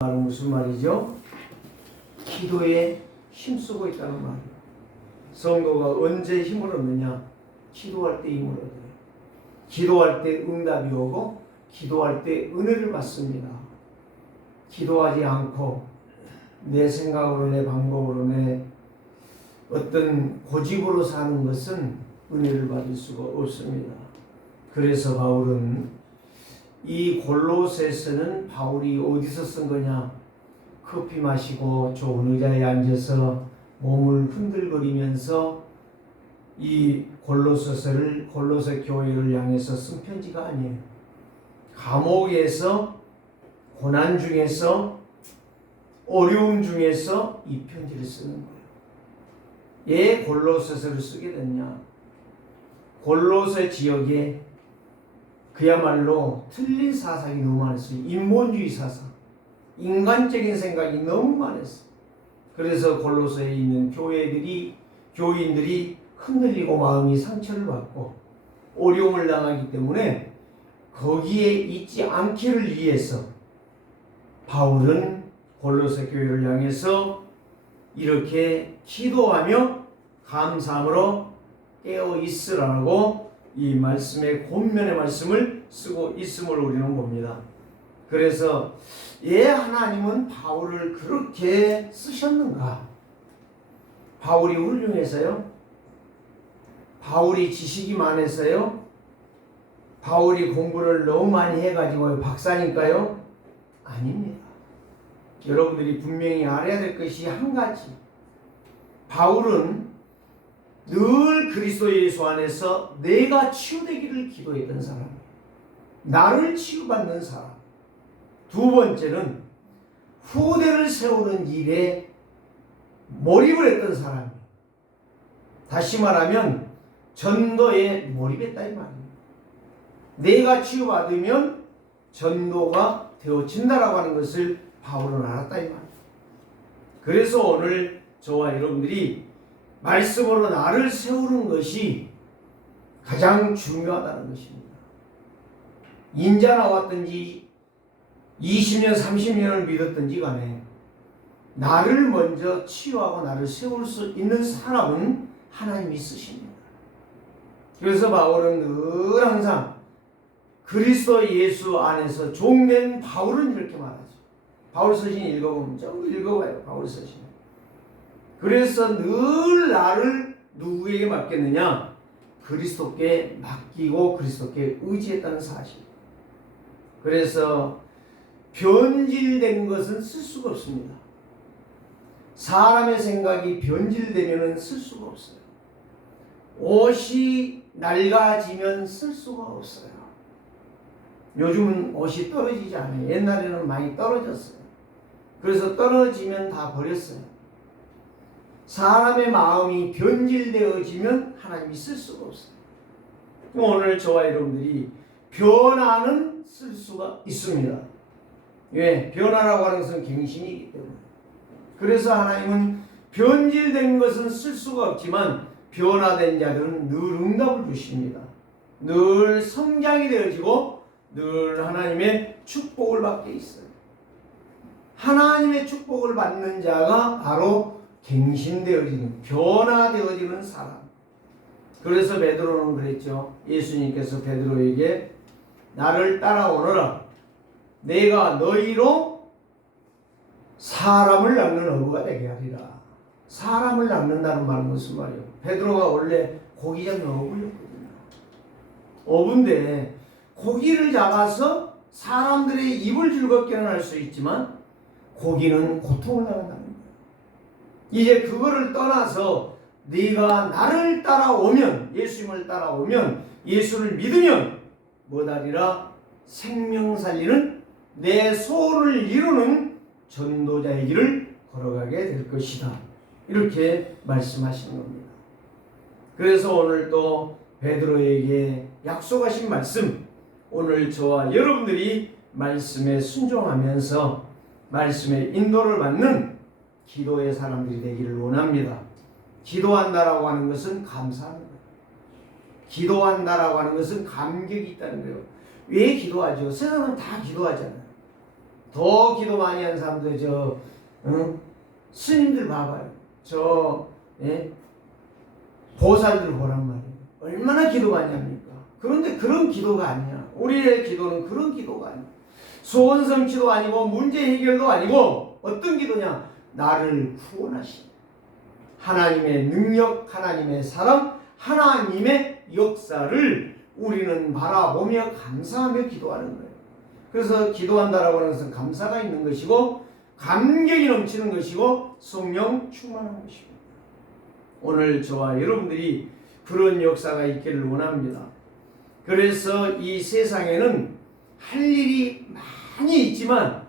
말은 무슨 말이죠? 기도에 힘쓰고 있다는 말이에요. 성도가 언제 힘을 얻느냐? 기도할 때 힘을 얻어요. 기도할 때 응답이 오고 기도할 때 은혜를 받습니다. 기도하지 않고 내 생각으로 내 방법으로 내 어떤 고집으로 사는 것은 은혜를 받을 수가 없습니다. 그래서 바울은 이 골로새서는 바울이 어디서 쓴 거냐? 커피 마시고 좋은 의자에 앉아서 몸을 흔들거리면서 이 골로새 교회를 향해서 쓴 편지가 아니에요. 감옥에서 고난 중에서 어려움 중에서 이 편지를 쓰는 거예요. 왜 골로새서를 쓰게 됐냐? 골로새 지역에 그야말로 틀린 사상이 너무 많았어요. 인본주의 사상, 인간적인 생각이 너무 많았어요. 그래서 골로새에 있는 교인들이 흔들리고 마음이 상처를 받고 어려움을 당하기 때문에 거기에 있지 않기를 위해서 바울은 골로새 교회를 향해서 이렇게 기도하며 감사함으로 깨어 있으라고 이 말씀의 권면의 말씀을 쓰고 있음을 우리는 봅니다. 그래서 왜 하나님은 바울을 그렇게 쓰셨는가? 바울이 훌륭해서요? 바울이 지식이 많아서요? 바울이 공부를 너무 많이 해가지고 박사니까요? 아닙니다. 여러분들이 분명히 알아야 될 것이 한 가지. 바울은 늘 그리스도 예수 안에서 내가 치유되기를 기도했던 사람, 나를 치유받는 사람. 두 번째는 후대를 세우는 일에 몰입을 했던 사람이에요. 다시 말하면 전도에 몰입했다 이 말입니다. 내가 치유받으면 전도가 되어진다라고 하는 것을 바울은 알았다 이 말입니다. 그래서 오늘 저와 여러분들이 말씀으로 나를 세우는 것이 가장 중요하다는 것입니다. 인자 나왔든지 20년, 30년을 믿었든지 간에 나를 먼저 치유하고 나를 세울 수 있는 사람은 하나님이 쓰십니다. 그래서 바울은 늘 항상 그리스도 예수 안에서 종된 바울은 이렇게 말하죠. 바울 서신 읽어보면 전부 읽어봐요. 바울 서신. 그래서 늘 나를 누구에게 맡겼느냐? 그리스도께 맡기고 그리스도께 의지했다는 사실. 그래서 변질된 것은 쓸 수가 없습니다. 사람의 생각이 변질되면 쓸 수가 없어요. 옷이 낡아지면 쓸 수가 없어요. 요즘은 옷이 떨어지지 않아요. 옛날에는 많이 떨어졌어요. 그래서 떨어지면 다 버렸어요. 사람의 마음이 변질되어지면 하나님이 쓸 수가 없어요. 오늘 저와 여러분들이 변화는 쓸 수가 있습니다. 왜? 변화라고 하는 것은 갱신이기 때문에. 그래서 하나님은 변질된 것은 쓸 수가 없지만 변화된 자들은 늘 응답을 주십니다. 늘 성장이 되어지고 늘 하나님의 축복을 받게 있어요. 하나님의 축복을 받는 자가 바로 갱신되어지는, 변화되어지는 사람. 그래서 베드로는 그랬죠. 예수님께서 베드로에게 나를 따라오너라. 내가 너희로 사람을 낳는 어부가 되게 하리라. 사람을 낳는다는 말은 무슨 말이에요? 베드로가 원래 고기 잡는 어부였거든요. 어부인데 고기를 잡아서 사람들의 입을 즐겁게는 할 수 있지만 고기는 고통을 당한다는 거예요. 이제 그거를 떠나서 네가 나를 따라오면, 예수님을 따라오면, 예수를 믿으면 뭐다리라? 생명 살리는 내 소원을 이루는 전도자의 길을 걸어가게 될 것이다. 이렇게 말씀하시는 겁니다. 그래서 오늘 또 베드로에게 약속하신 말씀, 오늘 저와 여러분들이 말씀에 순종하면서 말씀의 인도를 받는 기도의 사람들이 되기를 원합니다. 기도한다라고 하는 것은 감사합니다. 기도한다라고 하는 것은 감격이 있다는 거예요. 왜 기도하죠? 세상은 다 기도하잖아요. 더 기도 많이 하는 사람들 스님들 봐봐요. 예? 보살들 보란 말이에요. 얼마나 기도 많이 합니까? 그런데 그런 기도가 아니야. 우리의 기도는 그런 기도가 아니야. 소원 성취도 아니고 문제 해결도 아니고 어떤 기도냐? 나를 구원하신 하나님의 능력, 하나님의 사랑, 하나님의 역사를 우리는 바라보며 감사하며 기도하는 거예요. 그래서 기도한다라고 하는 것은 감사가 있는 것이고 감격이 넘치는 것이고 성령 충만한 것입니다. 오늘 저와 여러분들이 그런 역사가 있기를 원합니다. 그래서 이 세상에는 할 일이 많이 있지만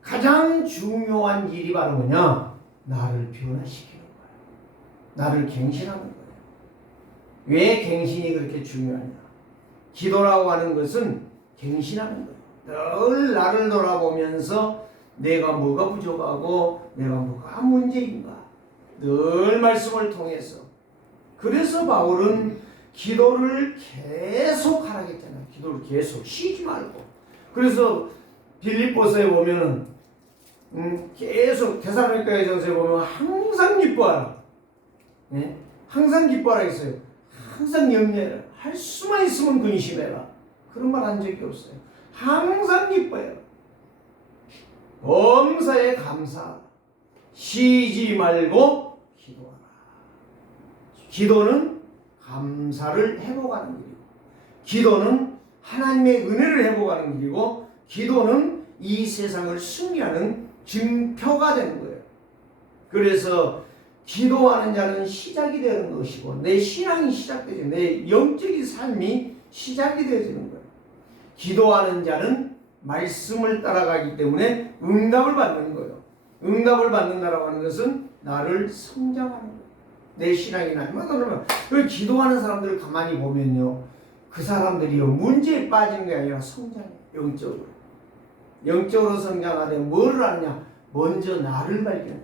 가장 중요한 일이 바로 뭐냐? 나를 변화시키는 거예요. 나를 갱신하는 거예요. 왜 갱신이 그렇게 중요하냐? 기도라고 하는 것은 갱신하는 거예요. 늘 나를 돌아보면서 내가 뭐가 부족하고 내가 뭐가 문제인가 늘 말씀을 통해서. 그래서 바울은 기도를 계속 하라고 했잖아요. 기도를 계속 쉬지 말고. 그래서 빌립보서에 보면은 계속 데살로니가 전서에 보면 항상 기뻐하라. 네? 항상 기뻐하라 했어요. 항상 염려해라. 할 수만 있으면 근심해라. 그런 말 한 적이 없어요. 항상 기뻐해라. 범사에 감사하라. 쉬지 말고 기도하라. 기도는 감사를 회복하는 길이고, 기도는 하나님의 은혜를 회복하는 길이고, 기도는 이 세상을 승리하는 증표가 되는 거예요. 그래서 기도하는 자는 시작이 되는 것이고 내 신앙이 시작되죠. 내 영적인 삶이 시작이 되어지는 거예요. 기도하는 자는 말씀을 따라가기 때문에 응답을 받는 거예요. 응답을 받는다라고 하는 것은 나를 성장하는 거예요. 내 신앙이 날마다 그러면 그 기도하는 사람들을 가만히 보면요, 그 사람들이요 문제에 빠지는 게 아니라 성장해요. 영적으로 성장하되 뭐를 하느냐? 먼저 나를 발견해.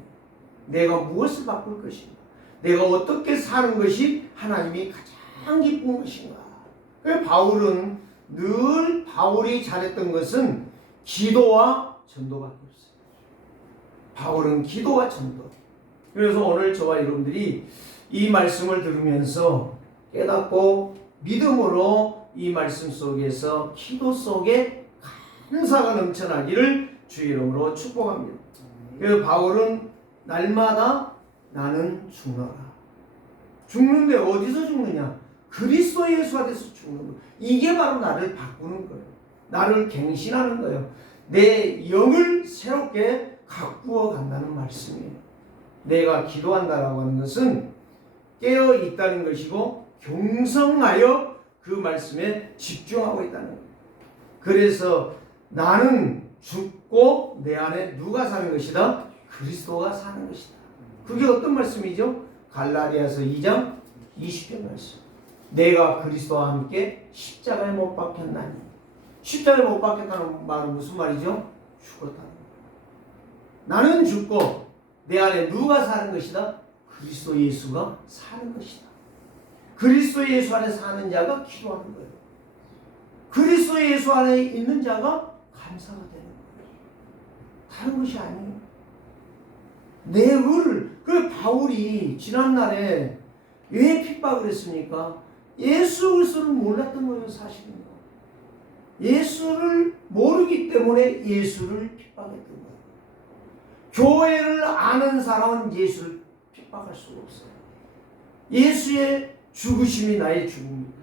내가 무엇을 바꿀 것인가? 내가 어떻게 사는 것이 하나님이 가장 기쁜 것인가? 그래서 바울은 늘 바울이 잘했던 것은 기도와 전도밖에 없어요. 바울은 기도와 전도. 그래서 오늘 저와 여러분들이 이 말씀을 들으면서 깨닫고 믿음으로 이 말씀 속에서 기도 속에 감사가 넘쳐나기를 주의 이름으로 축복합니다. 그래서 바울은 날마다 나는 죽노라. 죽는데 어디서 죽느냐? 그리스도 예수 안에서 죽는 거예요. 이게 바로 나를 바꾸는 거예요. 나를 갱신하는 거예요. 내 영을 새롭게 가꾸어 간다는 말씀이에요. 내가 기도한다라고 하는 것은 깨어 있다는 것이고 경성하여 그 말씀에 집중하고 있다는 거예요. 그래서 나는 죽고 내 안에 누가 사는 것이다? 그리스도가 사는 것이다. 그게 어떤 말씀이죠? 갈라디아서 2장 20절 말씀. 내가 그리스도와 함께 십자가에 못 박혔나니. 십자가에 못 박혔다는 말은 무슨 말이죠? 죽었다는 거예요. 나는 죽고 내 안에 누가 사는 것이다? 그리스도 예수가 사는 것이다. 그리스도 예수 안에 사는 자가 기도하는 거예요. 그리스도 예수 안에 있는 자가 감사가 되는 거예요. 다른 것이 아니에요. 내 의를, 그 바울이 지난날에 왜 핍박을 했습니까? 예수 그리스도를 몰랐던 거예요, 사실은. 예수를 모르기 때문에 예수를 핍박했던 거예요. 교회를 아는 사람은 예수를 핍박할 수가 없어요. 예수의 죽으심이 나의 죽음입니다.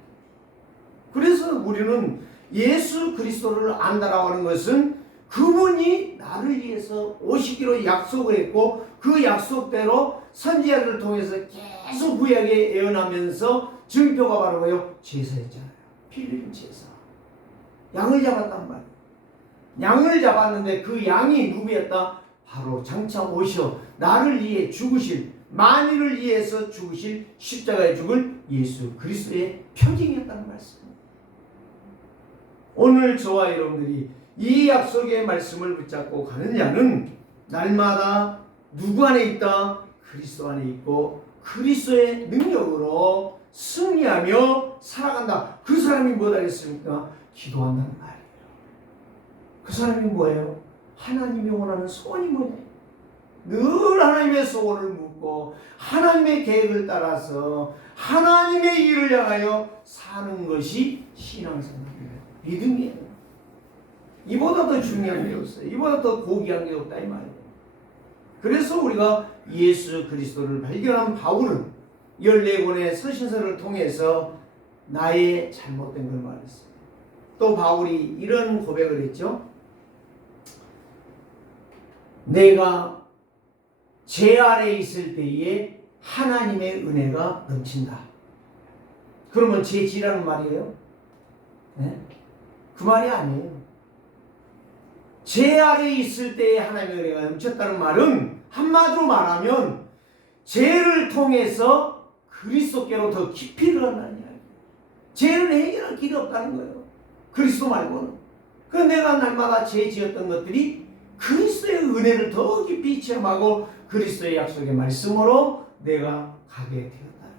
그래서 우리는 예수 그리스도를 안다라고 하는 것은 그분이 나를 위해서 오시기로 약속을 했고 그 약속대로 선지자를 통해서 계속 구약에 예언하면서 증표가 바로 뭐예요? 제사였잖아요. 필립 제사. 양을 잡았단 말이에요. 양을 잡았는데 그 양이 누구였다? 바로 장차 오셔 나를 위해 죽으실, 만인을 위해서 죽으실, 십자가에 죽을 예수 그리스도의 표징이었다는 말씀입니다. 오늘 저와 여러분들이 이 약속의 말씀을 붙잡고 가는 자는 날마다 누구 안에 있다? 그리스도 안에 있고 그리스도의 능력으로 승리하며 살아간다. 그 사람이 뭐 하겠습니까? 기도한다는 말이에요. 그 사람이 뭐예요? 하나님이 원하는 소원이 뭐냐? 늘 하나님의 소원을 묻고 하나님의 계획을 따라서 하나님의 일을 향하여 사는 것이 신앙생활입니다. 믿음이에요. 이보다 더 중요한 게 없어요. 이보다 더 고귀한 게 없다 이 말이에요. 그래서 우리가 예수 그리스도를 발견한 바울은 14권의 서신서를 통해서 나의 잘못된 걸 말했어요. 또 바울이 이런 고백을 했죠. 내가 죄 아래에 있을 때에 하나님의 은혜가 넘친다. 그러면 죄지라는 말이에요? 네? 그 말이 아니에요. 죄 아래에 있을 때에 하나님의 은혜가 넘쳤다는 말은 한마디로 말하면 죄를 통해서 그리스도께로 더 깊이 들어간다는 이야기예요. 죄를 해결할 길이 없다는 거예요. 그리스도 말고는. 그래서 내가 날마다 죄 지었던 것들이 그리스도의 은혜를 더 깊이 체험하고 그리스도의 약속의 말씀으로 내가 가게 되었다는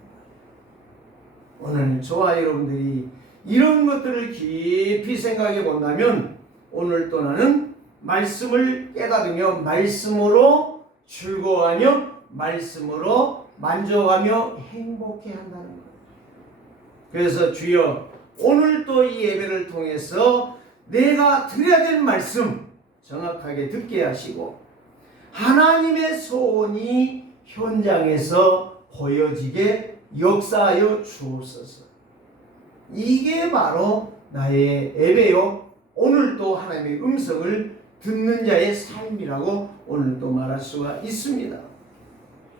거예요. 오늘 저와 여러분들이 이런 것들을 깊이 생각해 본다면 오늘 또 나는 말씀을 깨달으며 말씀으로 즐거워하며 말씀으로 만족하며 행복해 한다는 거예요. 그래서 주여 오늘 또 이 예배를 통해서 내가 드려야 될 말씀 정확하게 듣게 하시고 하나님의 소원이 현장에서 보여지게 역사하여 주옵소서. 이게 바로 나의 예배요 오늘도 하나님의 음성을 듣는 자의 삶이라고 오늘도 말할 수가 있습니다.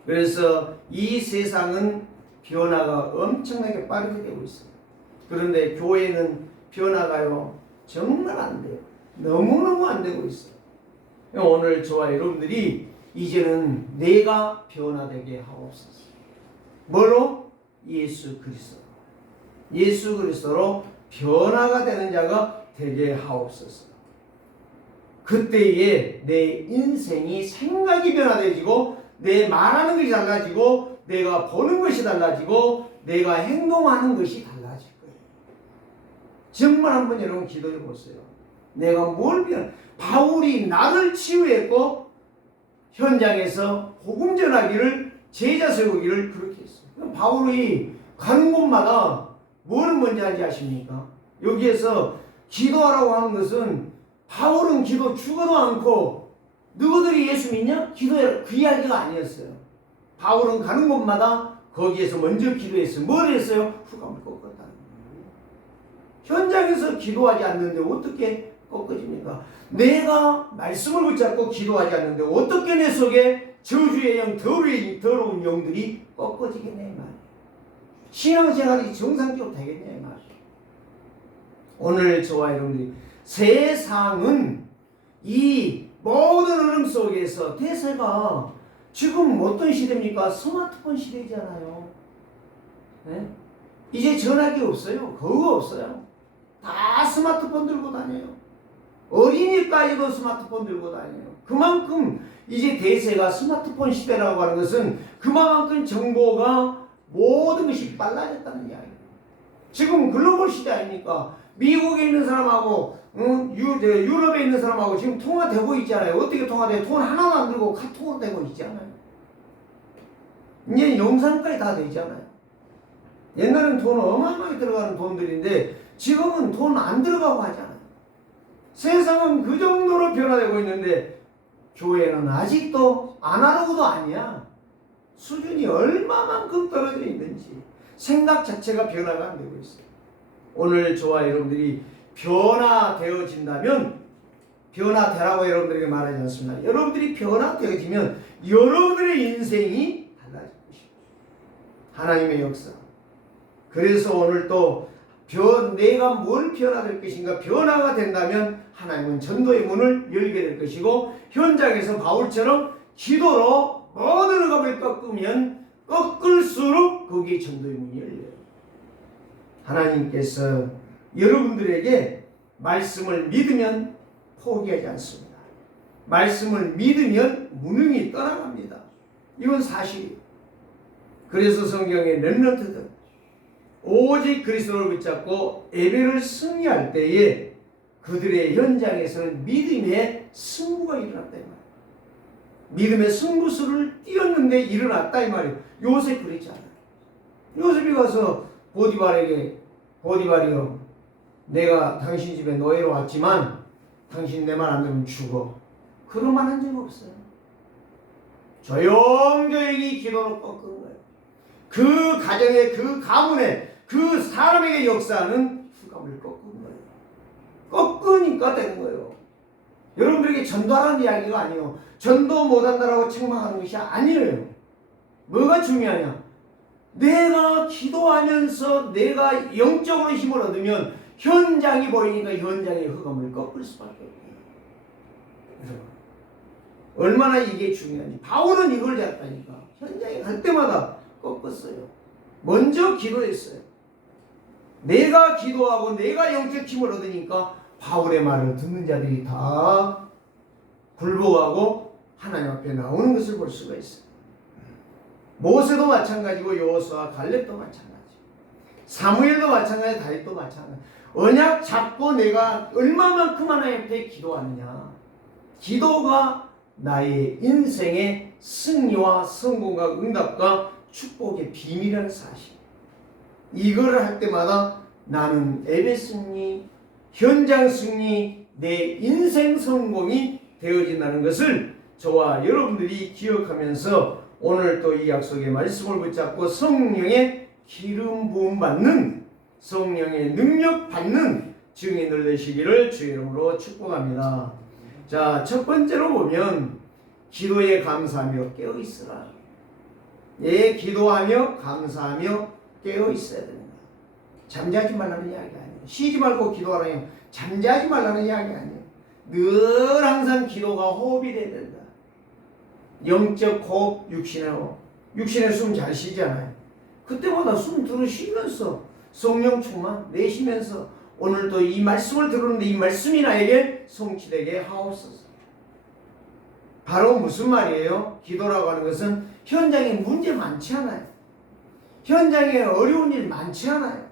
그래서 이 세상은 변화가 엄청나게 빠르게 되고 있습니다. 그런데 교회는 변화가요 정말 안 돼요. 너무너무 안 되고 있어요. 오늘 저와 여러분들이 이제는 내가 변화되게 하옵소서. 뭐로? 예수 그리스도. 예수 그리스도로 변화가 되는 자가 되게 하옵소서. 그때에 내 인생이 생각이 변화되지고 내 말하는 것이 달라지고 내가 보는 것이 달라지고 내가 행동하는 것이 달라질 거예요. 정말 한번 여러분 기도해 보세요. 내가 뭘 변? 바울이 나를 치유했고 현장에서 복음 전하기를 제자 세우기를 그렇게 했어요. 바울이 가는 곳마다 뭐를 먼저 하지 아십니까? 여기에서 기도하라고 하는 것은 바울은 기도 죽어도 않고 너희들이 예수 믿냐? 기도해라. 그 이야기가 아니었어요. 바울은 가는 곳마다 거기에서 먼저 기도했어요. 뭘 했어요? 흑암을 꺾었다는 거예요. 현장에서 기도하지 않는데 어떻게 꺾어집니까? 내가 말씀을 붙잡고 기도하지 않는데 어떻게 내 속에 저주의 영, 더러운 영들이 꺾어지겠냐 이 말이에요. 신앙생활이 정상적으로 되겠냐 이 말이에요. 오늘 저와 여러분들이 세상은 이 모든 흐름 속에서 대세가 지금 어떤 시대입니까? 스마트폰 시대잖아요. 네? 이제 전화기 없어요. 그거 없어요. 다 스마트폰 들고 다녀요. 어린이까지도 스마트폰 들고 다녀요. 그만큼 이제 대세가 스마트폰 시대라고 하는 것은 그만큼 정보가 모든 것이 빨라졌다는 이야기예요. 지금 글로벌 시대 아닙니까? 미국에 있는 사람하고 유럽에 있는 사람하고 지금 통화되고 있잖아요. 어떻게 통화돼요? 돈 하나도 안 들고 카톡으로 되고 있잖아요. 이제 영상까지 다 되잖아요. 옛날엔 돈 어마어마하게 들어가는 돈들인데 지금은 돈 안 들어가고 하잖아요. 세상은 그 정도로 변화되고 있는데 교회는 아직도 아날로그도 아니야. 수준이 얼마만큼 떨어져 있는지 생각 자체가 변화가 안 되고 있어요. 오늘 저와 여러분들이 변화되어진다면 변화되라고 여러분들에게 말하지 않습니다. 여러분들이 변화되어지면 여러분들의 인생이 달라질 것입니다. 하나님의 역사. 그래서 오늘 또 내가 뭘 변화될 것인가 변화가 된다면 하나님은 전도의 문을 열게 될 것이고 현장에서 바울처럼 기도로 모든 흑암을 꺾으면 꺾을수록 거기에 전도의 문이 열려요. 하나님께서 여러분들에게 말씀을 믿으면 포기하지 않습니다. 말씀을 믿으면 무능이 떠나갑니다. 이건 사실이에요. 그래서 성경의 렘넌트들 오직 그리스도를 붙잡고 예배를 승리할 때에 그들의 현장에서는 믿음의 승부가 일어났다 이 말이에요. 믿음의 승부수를 띄었는데 일어났다 이 말이에요. 요셉 그랬지 않아요. 요셉이 가서 보디발이여 내가 당신 집에 노예로 왔지만 당신 내 말 안 들으면 죽어. 그런 말 한 적 없어요. 조용조용히 기도로 꺾은 거예요. 그 가정의 그 가문의 그 사람에게 역사하는 흑암을 꺾은 거예요. 꺾으니까 되는 거예요. 여러분들에게 전도하라는 이야기가 아니에요. 전도 못한다라고 책망하는 것이 아니에요. 뭐가 중요하냐? 내가 기도하면서 내가 영적으로 힘을 얻으면 현장이 보이니까 현장의 흑암을 꺾을 수밖에 없어요. 얼마나 이게 중요한지. 바울은 이걸 잡다니까. 현장에 갈 때마다 꺾었어요. 먼저 기도했어요. 내가 기도하고 내가 영적 힘을 얻으니까 바울의 말을 듣는 자들이 다 굴복하고 하나님 앞에 나오는 것을 볼 수가 있어요. 모세도 마찬가지고 여호수아 갈렙도 마찬가지. 사무엘도 마찬가지, 다윗도 마찬가지. 언약 잡고 내가 얼마만큼 하나님 앞에 기도하느냐. 기도가 나의 인생의 승리와 성공과 응답과 축복의 비밀이라는 사실. 이거를 할 때마다 나는 예배 승리, 현장 승리, 내 인생 성공이 되어진다는 것을 저와 여러분들이 기억하면서 오늘 또 이 약속의 말씀을 붙잡고 성령의 기름 부음 받는, 성령의 능력 받는 증인들 되시기를 주의 이름으로 축복합니다. 자, 첫 번째로 보면 기도에 감사하며 깨어 있으라. 예, 기도하며 감사하며 깨어 있어야 됩니다. 잠자지 말라는 이야기 아니에요. 쉬지 말고 기도하라는, 잠자지 말라는 이야기 아니에요. 늘 항상 기도가 호흡이 돼야 된다. 영적 호흡, 육신의 호흡. 육신의 숨 잘 쉬잖아요. 그때마다 숨 들어 쉬면서 성령 충만 내쉬면서 오늘도 이 말씀을 들었는데 이 말씀이 나에게 성취되게 하옵소서. 바로 무슨 말이에요? 기도라고 하는 것은 현장에 문제 많지 않아요. 현장에 어려운 일 많지 않아요.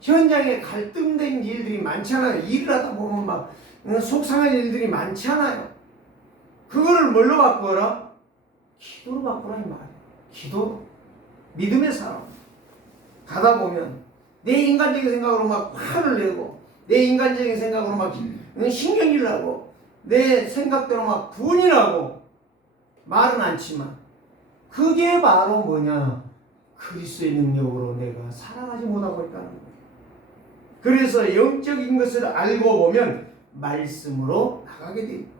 현장에 갈등된 일들이 많지 않아요. 일을 하다 보면 막 속상한 일들이 많지 않아요. 그거를 뭘로 바꾸어라? 기도로 바꾸라 이 말이에요. 기도. 믿음의 사람. 가다 보면 내 인간적인 생각으로 막 화를 내고 내 인간적인 생각으로 막 신경질 나고 내 생각대로 막 분이 나고 말은 않지만 그게 바로 뭐냐? 그리스도의 능력으로 내가 살아가지 못하고 있다는 거예요. 그래서 영적인 것을 알고 보면 말씀으로 나가게 됩니다.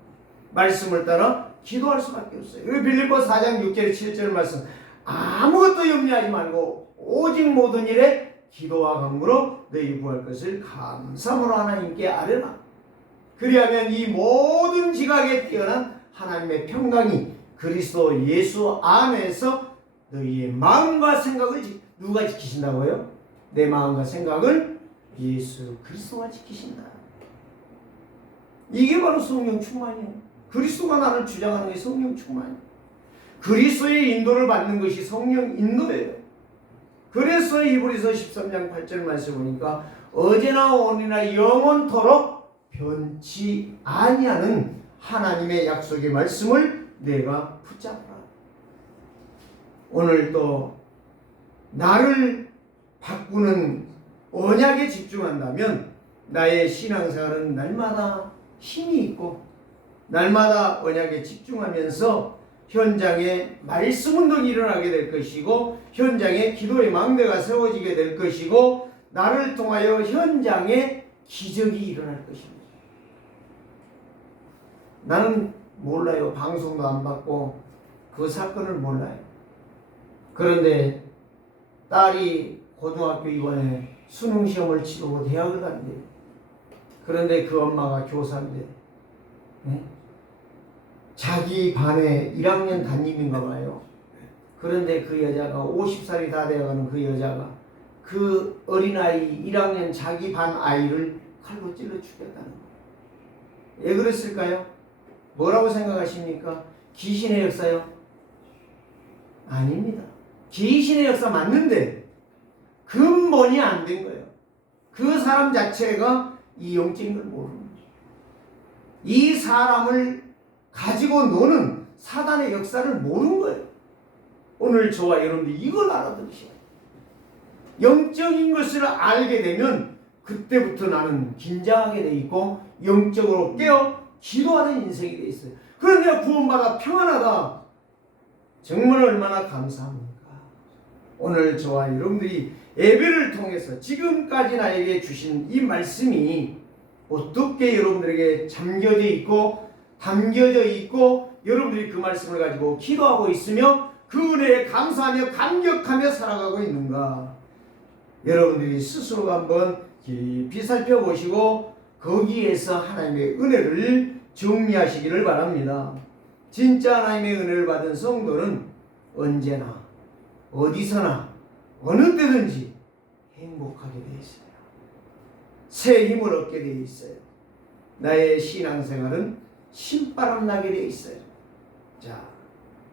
말씀을 따라 기도할 수밖에 없어요. 빌립보 4장 6절 7절 말씀. 아무것도 염려하지 말고 오직 모든 일에 기도와 간구로 너희 구할 것을 감사함으로 하나님께 아뢰라. 그리하면 이 모든 지각에 뛰어난 하나님의 평강이 그리스도 예수 안에서 너희의 마음과 생각을 누가 지키신다고요? 내 마음과 생각을 예수 그리스도가 지키신다. 이게 바로 성령 충만이에요. 그리스도가 나를 주장하는 게 성령 충만이에요. 그리스도의 인도를 받는 것이 성령 인도예요. 그래서 히브리서 13장 8절 말씀 보니까 어제나 오늘이나 영원토록 변치 아니하는 하나님의 약속의 말씀을 내가 붙잡라. 오늘 또 나를 바꾸는 언약에 집중한다면 나의 신앙생활은 날마다 힘이 있고 날마다 언약에 집중하면서 현장에 말씀 운동이 일어나게 될 것이고 현장에 기도의 망대가 세워지게 될 것이고 나를 통하여 현장에 기적이 일어날 것입니다. 나는 몰라요. 방송도 안 받고 그 사건을 몰라요. 그런데 딸이 고등학교 이번에 수능시험을 치르고 대학을 간대요. 그런데 그 엄마가 교사인데 네? 자기 반에 1학년 담임인가 봐요. 그런데 그 여자가 50살이 다 되어가는 그 여자가 그 어린아이 1학년 자기 반 아이를 칼로 찔러 죽였다는 거예요. 왜 그랬을까요? 뭐라고 생각하십니까? 귀신의 역사요? 아닙니다. 귀신의 역사 맞는데 근본이 안 된 거예요. 그 사람 자체가 이 영적인 걸 모릅니다. 이 사람을 가지고 노는 사단의 역사를 모르는 거예요. 오늘 저와 여러분들이 이걸 알아들으셔야 돼요. 영적인 것을 알게 되면 그때부터 나는 긴장하게 돼 있고 영적으로 깨어 기도하는 인생이 돼 있어요. 그런데 내가 구원받아 평안하다. 정말 얼마나 감사합니까? 오늘 저와 여러분들이 예배를 통해서 지금까지 나에게 주신 이 말씀이 어떻게 여러분들에게 잠겨져 있고 담겨져 있고 여러분들이 그 말씀을 가지고 기도하고 있으며 그 은혜에 감사하며 감격하며 살아가고 있는가? 여러분들이 스스로 한번 깊이 살펴보시고 거기에서 하나님의 은혜를 정리하시기를 바랍니다. 진짜 하나님의 은혜를 받은 성도는 언제나 어디서나 어느 때든지 행복하게 되어 있어요. 새 힘을 얻게 되어 있어요. 나의 신앙생활은 신바람 나게 되어 있어요. 자,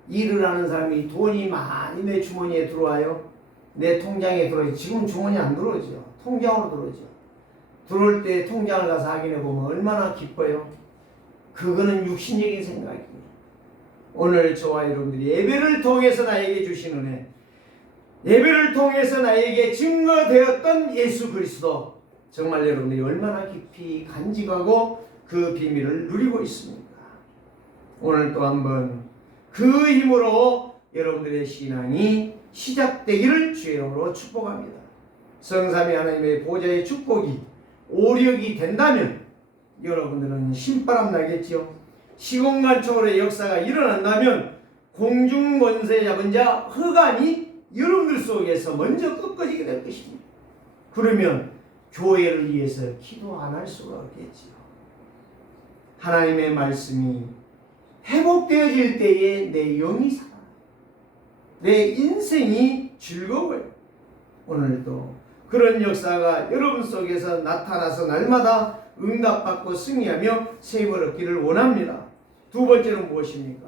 일을 하는 사람이 돈이 많이 내 주머니에 들어와요. 내 통장에 들어오죠. 지금 주머니 안 들어오죠. 통장으로 들어오죠. 들어올 때 통장을 가서 확인해 보면 얼마나 기뻐요. 그거는 육신적인 생각이에요. 오늘 저와 여러분들이 예배를 통해서 나에게 주신 은혜, 예배를 통해서 나에게 증거되었던 예수 그리스도, 정말 여러분들이 얼마나 깊이 간직하고 그 비밀을 누리고 있습니까? 오늘 또 한번 그 힘으로 여러분들의 신앙이 시작되기를 주의 이름으로 축복합니다. 성삼위 하나님의 보좌의 축복이 오력이 된다면 여러분들은 신바람 나겠지요. 시공간적으로의 역사가 일어난다면 공중권세 잡은 자 흑암이 여러분들 속에서 먼저 꺾어지게 될 것입니다. 그러면 교회를 위해서 기도 안 할 수가 없겠지요. 하나님의 말씀이 회복되어질 때에 내 영이 살아요. 내 인생이 즐거워요. 오늘도 그런 역사가 여러분 속에서 나타나서 날마다 응답받고 승리하며 세임을 얻기를 원합니다. 두 번째는 무엇입니까?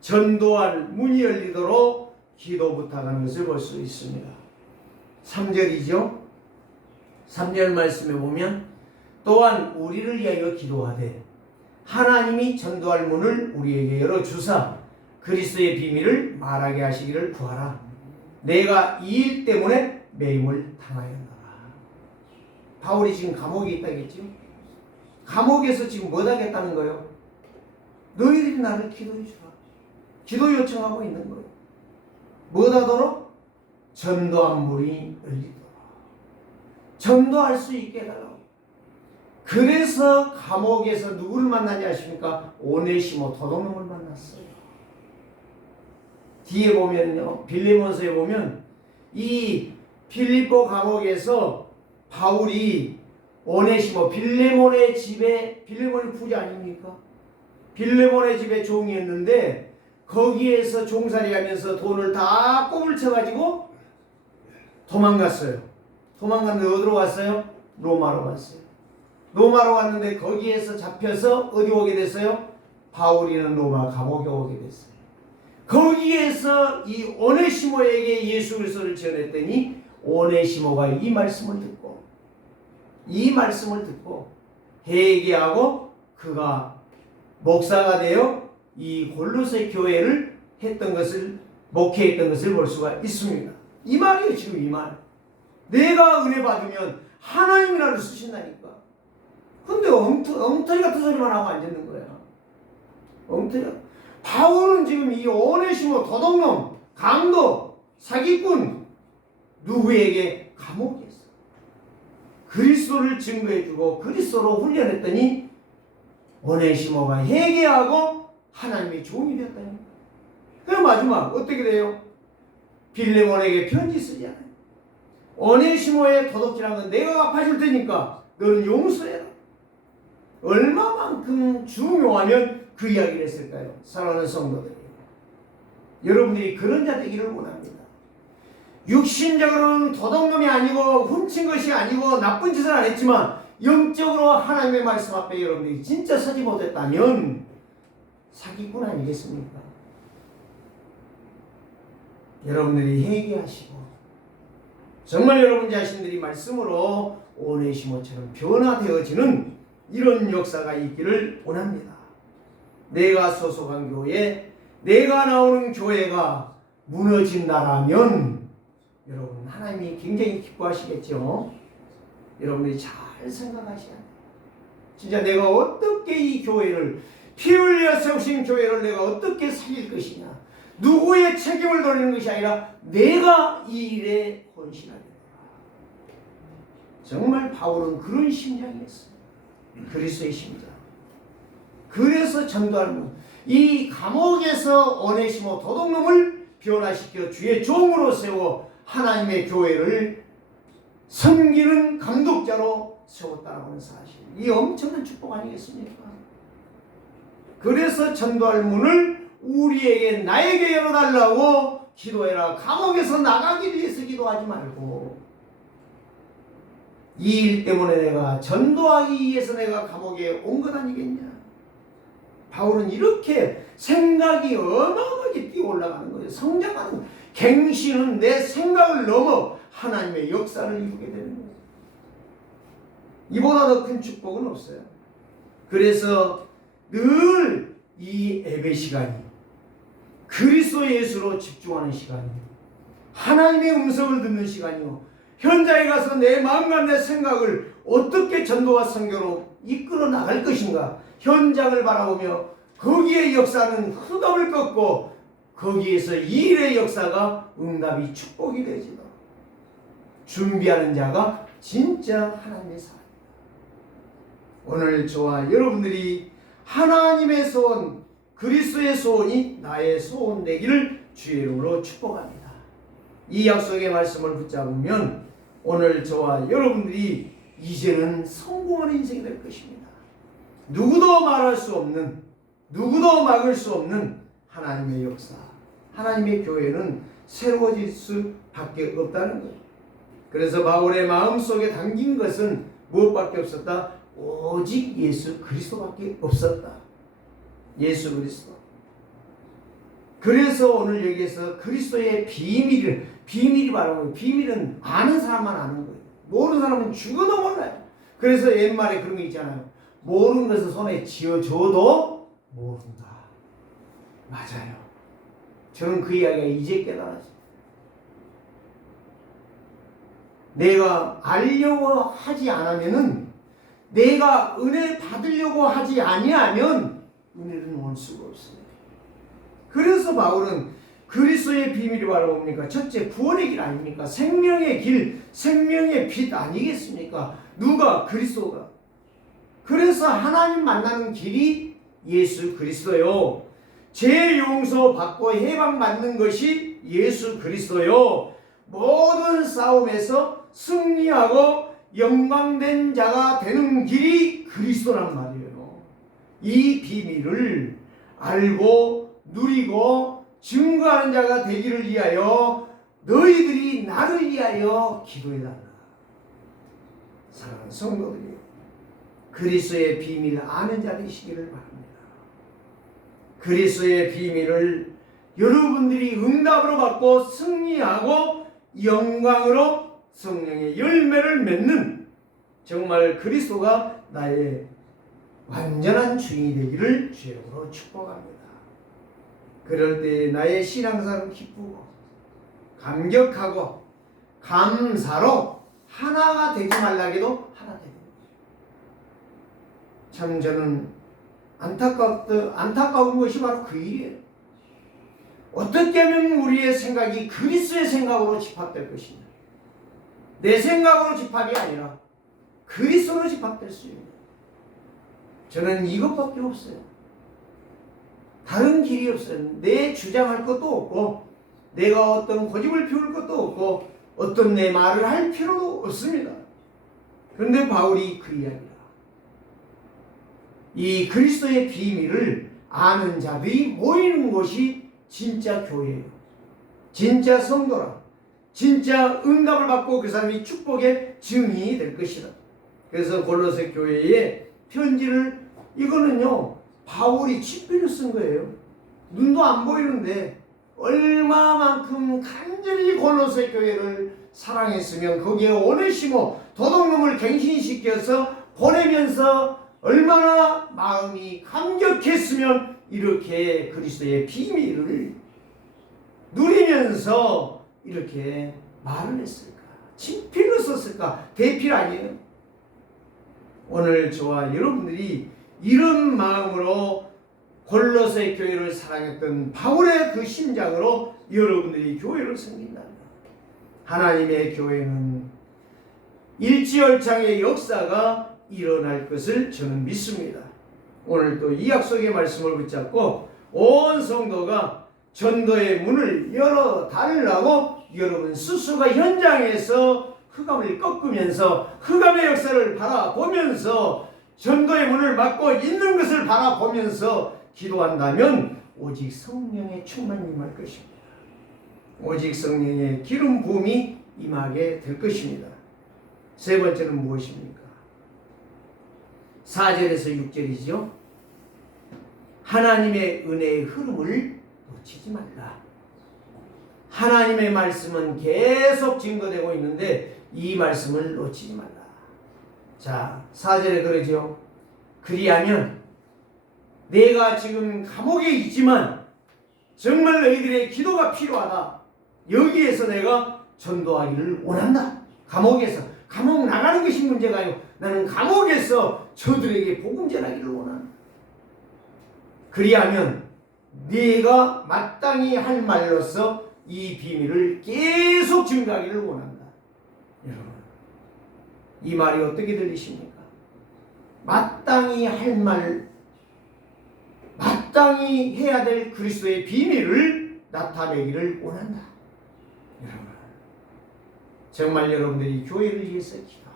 전도할 문이 열리도록 기도 부탁하는 것을 볼 수 있습니다. 3절이죠. 3절 말씀에 보면 또한 우리를 위하여 기도하되 하나님이 전도할 문을 우리에게 열어주사 그리스도의 비밀을 말하게 하시기를 구하라. 내가 이 일 때문에 매임을 당하였노라. 바울이 지금 감옥에 있다겠죠? 감옥에서 지금 뭐 하겠다는 거예요? 너희들이 나를 기도해 주라. 기도 요청하고 있는 거예요. 뭐 하도록? 전도한 문이 열리도록. 전도할 수 있게 해달라고. 그래서 감옥에서 누구를 만나냐 하십니까? 오네시모 도둑놈을 만났어요. 뒤에 보면요, 빌레몬서에 보면 이 빌립보 감옥에서 바울이 오네시모 빌레몬의 집에, 빌레몬이 부자 아닙니까? 빌레몬의 집에 종이었는데 거기에서 종살이하면서 돈을 다 꼬불 쳐가지고 도망갔어요. 도망갔는데 어디로 갔어요? 로마로 갔어요. 로마로 갔는데 거기에서 잡혀서 어디 오게 됐어요? 바울이는 로마 감옥에 오게 됐어요. 거기에서 이 오네시모에게 예수 그리스도를 전했더니 오네시모가 이 말씀을 듣고 회개하고 그가 목사가 되어 이 골로새 교회를 했던 것을, 목회했던 것을 볼 수가 있습니다. 이 말이에요. 지금 이 말. 내가 은혜 받으면 하나님이 나를 쓰신다니까. 근데 엉터리 같은 소리만 하고 앉는 거야. 엉터리. 바울은 지금 이 오네시모 도둑놈, 강도, 사기꾼 누구에게 감옥에 있어. 그리스도를 증거해주고 그리스도로 훈련했더니 오네시모가 회개하고 하나님의 종이 되었다니까. 그럼 마지막 어떻게 돼요? 빌레몬에게 편지 쓰잖아요. 오네시모의 도둑질한 건 내가 갚아줄 테니까 너는 용서해라. 얼마만큼 중요하면 그 이야기를 했을까요? 사랑하는 성도들이, 여러분들이 그런 자 되기를 원합니다. 육신적으로는 도둑놈이 아니고 훔친 것이 아니고 나쁜 짓을 안 했지만 영적으로 하나님의 말씀 앞에 여러분들이 진짜 서지 못했다면 사기꾼 아니겠습니까? 여러분들이 회개하시고 정말 여러분 자신들이 말씀으로 오네시모처럼 변화되어지는 이런 역사가 있기를 원합니다. 내가 소속한 교회, 내가 나오는 교회가 무너진다라면 여러분 하나님이 굉장히 기뻐하시겠죠. 여러분들이 잘 생각하셔야 돼요. 진짜 내가 어떻게 이 교회를, 피 흘려 세우신 교회를 내가 어떻게 살릴 것이냐, 누구의 책임을 돌리는 것이 아니라 내가 이 일에 헌신하겠다. 정말 바울은 그런 심장이었어요. 그리스도의 심장. 그래서 전도하는 것, 이 감옥에서 오네시모 도둑놈을 변화시켜 주의 종으로 세워 하나님의 교회를 섬기는 감독자로 세웠다는 하는 사실, 이 엄청난 축복 아니겠습니까? 그래서 전도할 문을 우리에게, 나에게 열어달라고 기도해라. 감옥에서 나가기 위해서 기도하지 말고, 이 일 때문에 내가 전도하기 위해서 내가 감옥에 온 것 아니겠냐. 바울은 이렇게 생각이 어마어마하게 뛰어 올라가는 거예요. 성장하는, 갱신은 내 생각을 넘어 하나님의 역사를 이루게 되는 거예요. 이보다 더 큰 축복은 없어요. 그래서 늘 이 예배 시간이 그리스도 예수로 집중하는 시간이요, 하나님의 음성을 듣는 시간이요, 현장에 가서 내 마음과 내 생각을 어떻게 전도와 선교로 이끌어 나갈 것인가, 현장을 바라보며 거기에 역사는 흑암을 꺾고 거기에서 이 일의 역사가 응답이 축복이 되지도 준비하는 자가 진짜 하나님의 사람입니다. 오늘 저와 여러분들이 하나님의 소원, 그리스도의 소원이 나의 소원 되기를 주의 이름으로 축복합니다. 이 약속의 말씀을 붙잡으면 오늘 저와 여러분들이 이제는 성공하는 인생이 될 것입니다. 누구도 말할 수 없는, 누구도 막을 수 없는 하나님의 역사, 하나님의 교회는 새로워질 수밖에 없다는 거예요. 그래서 바울의 마음속에 담긴 것은 무엇밖에 없었다? 오직 예수 그리스도밖에 없었다. 예수 그리스도. 그래서 오늘 여기에서 그리스도의 비밀이 바로, 비밀은 아는 사람만 아는 거예요. 모르는 사람은 죽어도 몰라요. 그래서 옛말에 그런 거 있잖아요. 모르는 것을 손에 쥐어줘도 모른다. 맞아요. 저는 그 이야기가 이제 깨달았어요. 내가 알려고 하지 않으면은, 내가 은혜 받으려고 하지 아니하면 은혜는 올 수가 없어요. 그래서 바울은 그리스도의 비밀이 바로 뭡니까? 첫째, 구원의 길 아닙니까? 생명의 길, 생명의 빛 아니겠습니까? 누가? 그리스도가. 그래서 하나님 만나는 길이 예수 그리스도요. 죄 용서 받고 해방 받는 것이 예수 그리스도요. 모든 싸움에서 승리하고 영광된 자가 되는 길이 그리스도란 말이에요. 이 비밀을 알고 누리고 증거하는 자가 되기를 위하여 너희들이 나를 위하여 기도해달라. 사랑하는 성도들이 그리스도의 비밀을 아는 자 되시기를 바랍니다. 그리스도의 비밀을 여러분들이 응답으로 받고 승리하고 영광으로 성령의 열매를 맺는, 정말 그리스도가 나의 완전한 주인이 되기를 주님으로 축복합니다. 그럴 때 나의 신앙사는 기쁘고 감격하고 감사로 하나가 되지 말라게도 하나 되는 거죠. 참 저는 안타까운 것이 바로 그 일이에요. 어떻게 하면 우리의 생각이 그리스도의 생각으로 집합될 것이냐. 내 생각으로 집합이 아니라 그리스도로 집합될 수 있는, 저는 이것밖에 없어요. 다른 길이 없어요. 내 주장할 것도 없고, 내가 어떤 고집을 피울 것도 없고, 어떤 내 말을 할 필요도 없습니다. 그런데 바울이 그 이야기다. 이 그리스도의 비밀을 아는 자들이 모이는 곳이 진짜 교회예요. 진짜 성도라. 진짜 응답을 받고 그 사람이 축복의 증인이 될 것이다. 그래서 골로새 교회에 편지를, 이거는요 바울이 친필로 쓴 거예요. 눈도 안 보이는데 얼마만큼 간절히 골로새 교회를 사랑했으면 거기에 오네시모 도둑놈을 갱신시켜서 보내면서 얼마나 마음이 감격했으면 이렇게 그리스도의 비밀을 누리면서 이렇게 말을 했을까? 친필로 썼을까? 대필 아니에요? 오늘 저와 여러분들이 이런 마음으로 골로새 교회를 사랑했던 바울의 그 심장으로 여러분들이 교회를 섬긴다. 하나님의 교회는 일지열창의 역사가 일어날 것을 저는 믿습니다. 오늘 또 이 약속의 말씀을 붙잡고 온 성도가 전도의 문을 열어달라고 여러분 스스로가 현장에서 흑암을 꺾으면서 흑암의 역사를 바라보면서 전도의 문을 막고 있는 것을 바라보면서 기도한다면 오직 성령의 충만이 임할 것입니다. 오직 성령의 기름 부음이 임하게 될 것입니다. 세 번째는 무엇입니까? 4절에서 6절이죠. 하나님의 은혜의 흐름을 놓치지 말라. 하나님의 말씀은 계속 증거되고 있는데 이 말씀을 놓치지 말라. 자, 4절에 그러죠. 그리하면 내가 지금 감옥에 있지만 정말 너희들의 기도가 필요하다. 여기에서 내가 전도하기를 원한다. 감옥에서. 감옥 나가는 것이 문제가 아니고 나는 감옥에서 저들에게 복음 전하기를 원한다. 그리하면 네가 마땅히 할 말로서 이 비밀을 계속 증가하기를 원한다. 여러분, 이 말이 어떻게 들리십니까? 마땅히 할 말, 마땅히 해야 될 그리스도의 비밀을 나타내기를 원한다. 여러분, 정말 여러분들이 교회를 위해서 기도하고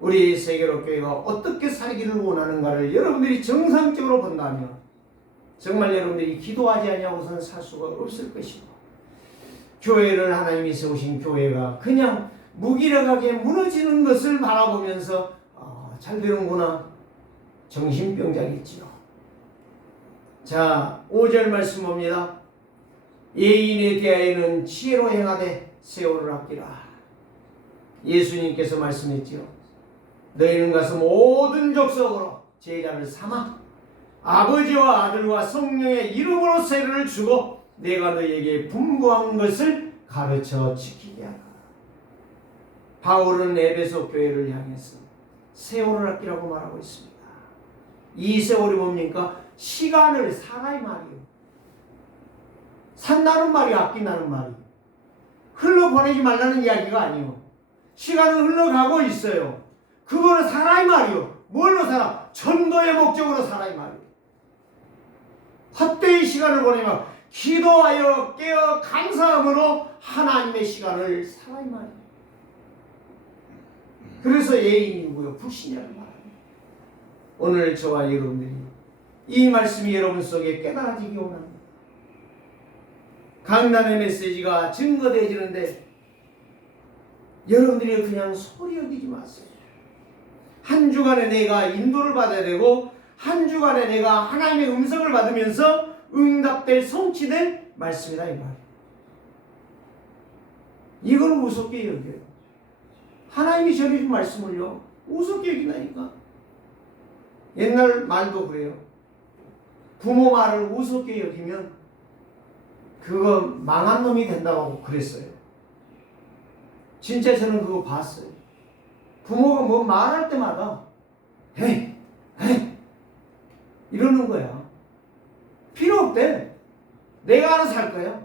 우리 세계로 교회가 어떻게 살기를 원하는가를 여러분들이 정상적으로 본다면 정말 여러분들이 기도하지 아니하고서는 살 수가 없을 것이고, 교회를 하나님이 세우신 교회가 그냥 무기력하게 무너지는 것을 바라보면서 잘 되는구나, 정신병자겠지요. 자, 5절 말씀 봅니다. 예인에 대하여는 지혜로 행하되 세월을 아끼라. 예수님께서 말씀했지요. 너희는 가서 모든 족속으로 제자를 삼아 아버지와 아들과 성령의 이름으로 세례를 주고 내가 너희에게 분부한 것을 가르쳐 지키게 하라. 바울은 에베소 교회를 향해서 세월을 아끼라고 말하고 있습니다. 이 세월이 뭡니까? 시간을 살아의 말이요. 산다는 말이 아낀다는 말이. 흘러보내지 말라는 이야기가 아니요. 시간은 흘러가고 있어요. 그거는 살아의 말이요. 뭘로 살아? 전도의 목적으로 살아의 말이요. 헛되이 시간을 보내면 기도하여 깨어 감사함으로 하나님의 시간을 살아의 말이요. 그래서 예인이고요. 불신이라는 말입니다. 오늘 저와 여러분들이 이 말씀이 여러분 속에 깨달아지기 원합니다. 강단의 메시지가 증거되어지는데 여러분들이 그냥 소리 여기지 마세요. 한 주간에 내가 인도를 받아야 되고 한 주간에 내가 하나님의 음성을 받으면서 응답될 성취될 말씀이다 이 말이에요. 이걸 우습게 여겨요. 하나님이 전해준 말씀을요 우습게 여긴다니까. 옛날 말도 그래요. 부모 말을 우습게 여기면 그거 망한 놈이 된다고 그랬어요. 진짜 저는 그거 봤어요. 부모가 뭐 말할 때마다 헤이 이러는 거야. 필요 없대. 내가 알아서 할 거야.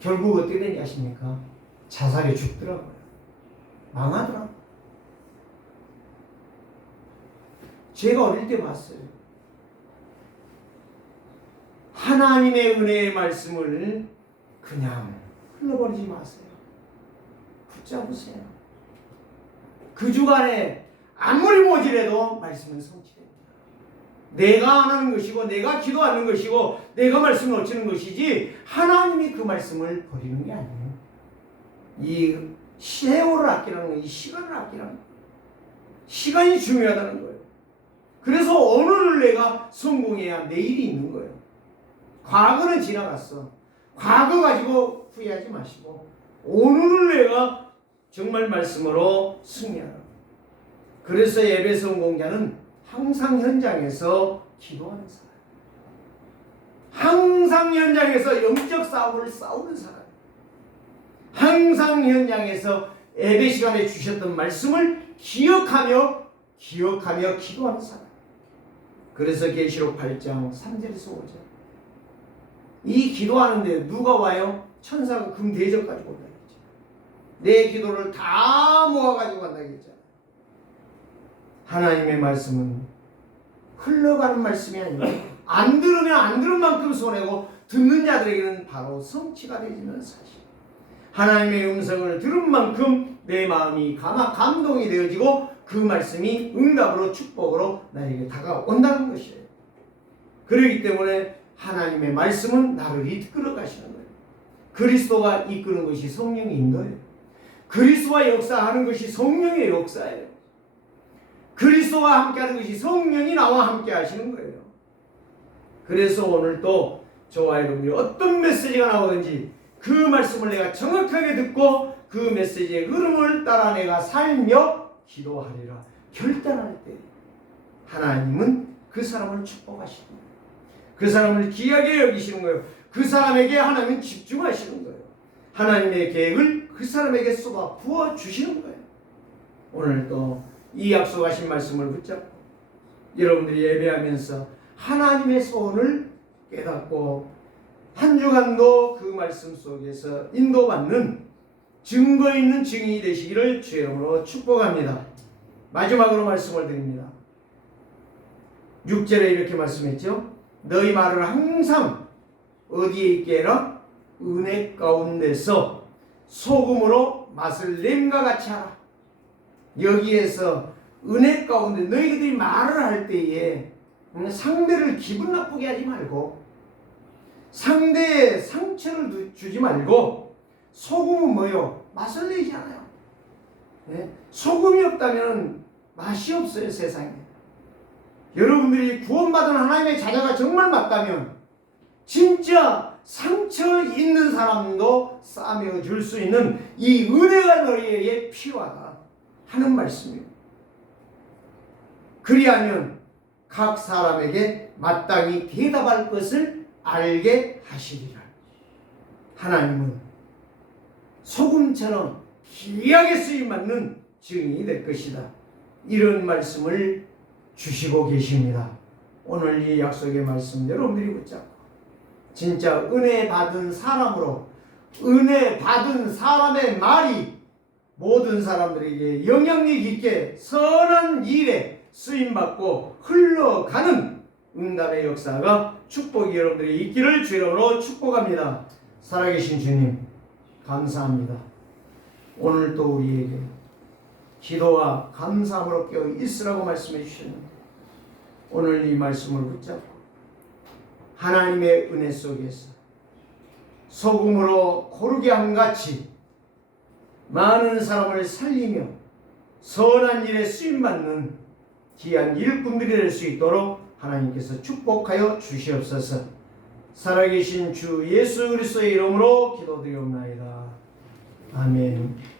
결국 어떻게 되냐 아십니까? 자살해 죽더라고요. 망하더라고요. 제가 어릴 때 봤어요. 하나님의 은혜의 말씀을 그냥 흘러버리지 마세요. 붙잡으세요. 그 주간에 아무리 모질해도 말씀은 성취됩니다. 내가 하는 것이고 내가 기도하는 것이고 내가 말씀을 어찌는 것이지 하나님이 그 말씀을 버리는 게 아니에요. 이 세월을 아끼라는 거예요. 이 시간을 아끼라는 거예요. 시간이 중요하다는 거예요. 그래서 오늘을 내가 성공해야 내일이 있는 거예요. 과거는 지나갔어. 과거 가지고 후회하지 마시고 오늘을 내가 정말 말씀으로 승리하라. 그래서 예배 성공자는 항상 현장에서 기도하는 사람, 항상 현장에서 영적 싸움을 싸우는 사람, 항상 현장에서 예배 시간에 주셨던 말씀을 기억하며 기도하는 사람. 그래서 계시록 8장 3절에서 5절, 이 기도하는데 누가 와요? 천사가 금 대접 가지고 온다 했죠. 내 기도를 다 모아 가지고 간다 했죠. 하나님의 말씀은 흘러가는 말씀이 아니라 안 들으면 안 들은 만큼 손해고 듣는 자들에게는 바로 성취가 되지는 사실. 하나님의 음성을 들은 만큼 내 마음이 감동이 되어지고 그 말씀이 응답으로 축복으로 나에게 다가온다는 것이에요. 그렇기 때문에 하나님의 말씀은 나를 이끌어 가시는 거예요. 그리스도가 이끄는 것이 성령의 인도예요. 그리스도와 역사하는 것이 성령의 역사예요. 그리스도와 함께하는 것이 성령이 나와 함께 하시는 거예요. 그래서 오늘 또 저와 여러분이 어떤 메시지가 나오든지 그 말씀을 내가 정확하게 듣고 그 메시지의 흐름을 따라 내가 살며 기도하리라 결단할 때 하나님은 그 사람을 축복하시는 거예요. 그 사람을 귀하게 여기시는 거예요. 그 사람에게 하나님은 집중하시는 거예요. 하나님의 계획을 그 사람에게 쏟아 부어주시는 거예요. 오늘 또 이 약속하신 말씀을 붙잡고 여러분들이 예배하면서 하나님의 소원을 깨닫고 한 주간도 그 말씀 속에서 인도받는 증거 있는 증인이 되시기를 주의 이름으로 축복합니다. 마지막으로 말씀을 드립니다. 6절에 이렇게 말씀했죠. 너희 말을 항상 어디에 있게 해라? 은혜 가운데서 소금으로 맛을 냄과 같이 하라. 여기에서 은혜 가운데 너희들이 말을 할 때에 상대를 기분 나쁘게 하지 말고 상대에 상처를 주지 말고 소금은 뭐요? 맛을 내지 않아요. 네? 소금이 없다면 맛이 없어요, 세상에. 여러분들이 구원받은 하나님의 자녀가 정말 맞다면 진짜 상처 있는 사람도 싸매어 줄 수 있는 이 은혜가 너희에게 필요하다 하는 말씀이에요. 그리하면 각 사람에게 마땅히 대답할 것을 알게 하시리라. 하나님은 소금처럼 귀하게 쓰임받는 증인이 될 것이다. 이런 말씀을 주시고 계십니다. 오늘 이 약속의 말씀 여러분들이 붙잡고 진짜 은혜 받은 사람으로 은혜 받은 사람의 말이 모든 사람들에게 영향력 있게 선한 일에 쓰임받고 흘러가는 응답의 역사가 축복이 여러분들이 있기를 주님으로 축복합니다. 살아계신 주님 감사합니다. 오늘 또 우리에게 기도와 감사함으로 깨어 있으라고 말씀해 주셨는데 오늘 이 말씀을 붙잡고 하나님의 은혜 속에서 소금으로 고르게 함같이 많은 사람을 살리며 선한 일에 쓰임받는 귀한 일꾼들이 될 수 있도록 하나님께서 축복하여 주시옵소서. 살아계신 주 예수 그리스도의 이름으로 기도드리옵나이다. 아멘.